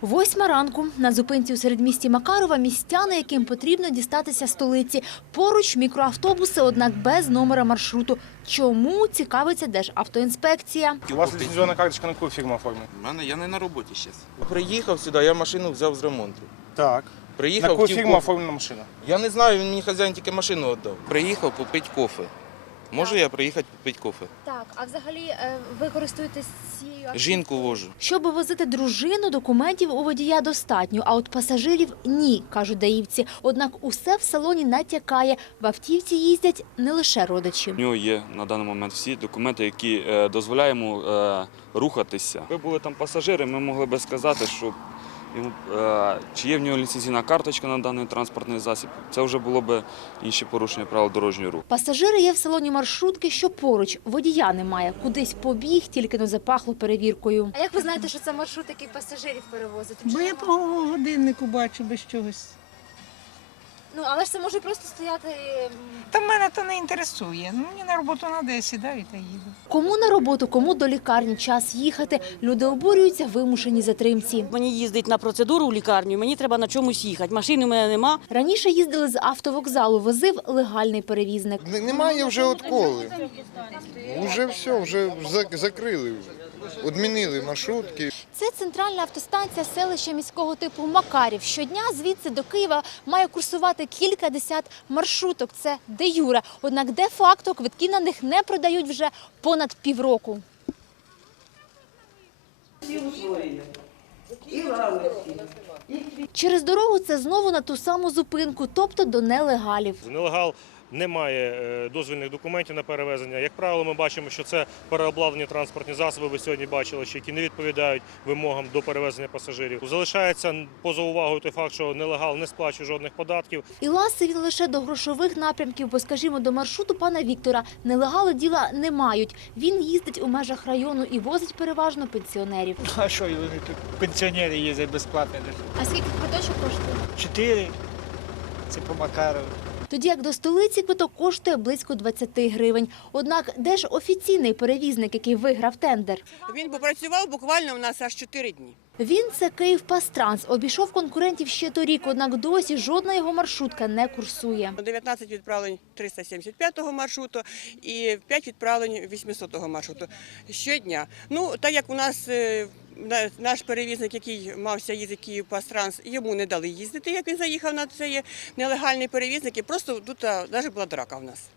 Восьма ранку на зупинці у середмісті Макарова містяни, яким потрібно дістатися столиці. Поруч мікроавтобуси, однак без номера маршруту. Чому цікавиться Державтоінспекція? У вас лицензионная карточка на какую фирму оформлена? У мене я не на роботі зараз. Приїхав сюди, я машину взяв з ремонту. Так. Приїхав хотів фирму кофе. оформлена машина? Я не знаю, він мені хазяїн тільки машину віддав. Приїхав попити кофе. Можу я приїхати попити кофе? Так, а взагалі е, ви користуєтесь цією Жінку вожу. Щоб возити дружину, документів у водія достатньо, а от пасажирів ні, кажуть даївці. Однак усе в салоні натякає. В автівці їздять не лише родичі. У нього є на даний момент всі документи, які е, дозволяють йому е, рухатися. Ви були там пасажири, ми могли би сказати, що чи є в нього ліцензійна карточка на даний транспортний засіб. Це вже було б інші порушення правил дорожнього руху. Пасажири є в салоні маршрутки, що поруч. Водія немає. Кудись побіг, тільки не запахло перевіркою. А як ви знаєте, що це маршрут, який пасажирів перевозить? Бо я по годиннику бачу без чогось. Ну але ж це може просто стояти. Та мене то не інтересує. Ну, Мені на роботу треба, я сідаю та їду. Кому на роботу, кому до лікарні час їхати. Люди обурюються вимушені затримці. Мені їздить на процедуру в лікарню, мені треба на чомусь їхати. Машини в мене нема. Раніше їздили з автовокзалу, возив легальний перевізник. Н- Немає вже отколи. Уже все, вже закрили. вже. Відмінили маршрутки. Це центральна автостанція селища міського типу Макарів. Щодня звідси до Києва має курсувати кілька десят маршруток. Це де юре. Однак де-факто квитки на них не продають вже понад півроку. Через дорогу це знову на ту саму зупинку, тобто до нелегалів. Нелегал не має е, дозвільних документів на перевезення. Як правило, ми бачимо, що це переобладнані транспортні засоби. Ви сьогодні бачили, що які не відповідають вимогам до перевезення пасажирів. Залишається поза увагою той факт, що нелегал не сплачує жодних податків. І ласи він лише до грошових напрямків, бо, скажімо, до маршруту пана Віктора нелегали діла не мають. Він їздить у межах району і возить переважно пенсіонерів. А що вони тут пенсіонери їздять безплатно? А скільки квиточок коштує? Чотири. Це по Макарову. Тоді як до столиці квиток коштує близько 20 гривень. Однак де ж офіційний перевізник, який виграв тендер? Він попрацював буквально у нас аж 4 дні. Він це Київпастранс. Обійшов конкурентів ще торік, однак досі жодна його маршрутка не курсує. 19 відправлень 375-го маршруту і 5 відправлень 800-го маршруту щодня. Ну, так як у нас е, наш перевізник, який мався їздити Київ-Пастранс, йому не дали їздити, як він заїхав на цей нелегальний перевізник, і просто тут навіть була драка в нас.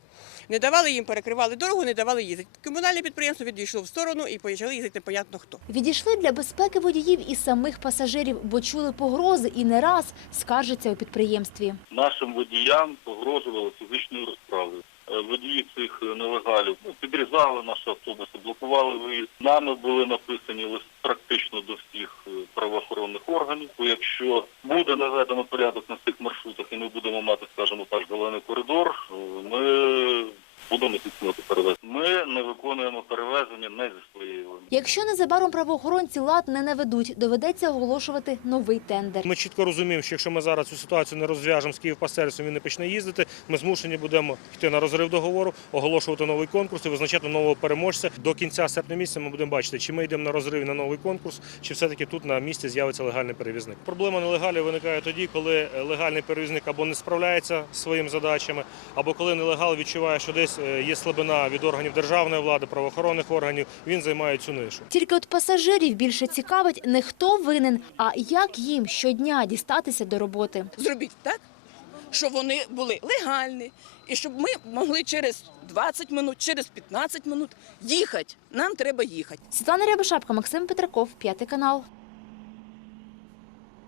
Не давали їм, перекривали дорогу, не давали їздити. Комунальне підприємство відійшло в сторону і почали їздити непонятно хто. Відійшли для безпеки водіїв і самих пасажирів, бо чули погрози і не раз скаржаться у підприємстві. нашим водіям погрожували фізичною розправою. Е, Водії цих нелегалів ну, підрізали наші автобуси, блокували виїзд. Нами були написані лист практично до всіх е, правоохоронних органів. Якщо буде наведено порядок на цих маршрутах і ми будемо мати, скажімо так, зелений коридор, е, ми будемо здійснювати перевезення. Ми не виконуємо перевезення не зі своєї вини. Якщо незабаром правоохоронці лад не наведуть, доведеться оголошувати новий тендер. Ми чітко розуміємо, що якщо ми зараз цю ситуацію не розв'яжемо з Київпасервісом, він не почне їздити. Ми змушені будемо йти на розрив договору, оголошувати новий конкурс і визначати нового переможця. До кінця серпня місяця ми будемо бачити, чи ми йдемо на розрив на новий конкурс, чи все-таки тут на місці з'явиться легальний перевізник. Проблема нелегалів виникає тоді, коли легальний перевізник або не справляється зі своїми задачами, або коли нелегал відчуває, що десь е, є слабина від органів державної влади, правоохоронних органів. Він займає цю нишу. Тільки от пасажирів більше цікавить не хто винен, а як їм щодня дістатися до роботи. Зробіть так, щоб вони були легальні, і щоб ми могли через 20 минут, через 15 минут їхати. Нам треба їхати. Світлана Рябошапка, Максим Петраков, п'ятий канал.